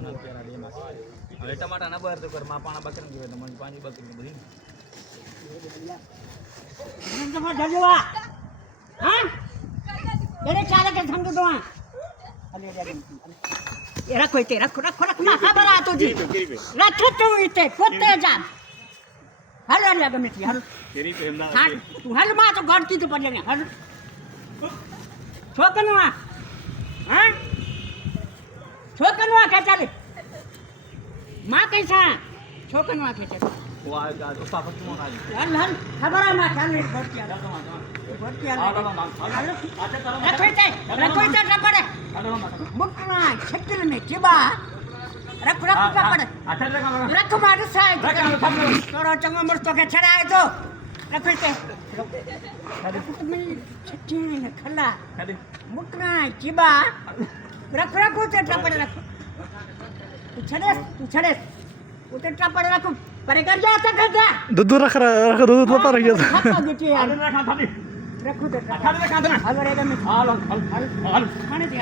ના કેરા દે માં હવે ટમાટા ના બહાર તો કર માં પાણા બકરી ગયો તો મને પાણી બકરી બધી નંદમાં જજવા હા એને ચાલે કે સમજો તો અલે એ રાખો તે રાખો માં ખબર આ તો જી રાખો તો ઈતે કોતે જા હાલ હાલ ગમે તી હાલ કેરી પે હમલા હા તું હાલ માં તો ગડતી તો પડે ને હાલ છોકનું આ હા છોકનું આ કે ચાલે માં કૈસા છોકનું આ કે ચાલે वो आ उसका फट मोन आज હાલ હાલ ખબર આ માં ચાલે ગડતી હાલ ગડતી હાલ રાખો તે પડે મુકના છત્તર મે કેબા રખ પડે રખ માર સાહેબ થોડો ચંગો મરતો કે છડાય તો રખ તે મે છત્તી ને ખલા મુકના કેબા રખ તે પડે રખ તું છડે ઉતરતા પડે રખ પરે કર જા તા दूध रख दूध पता रख गया रखो तो हाल रे कांदना हाल रे गमे हाल खाने दे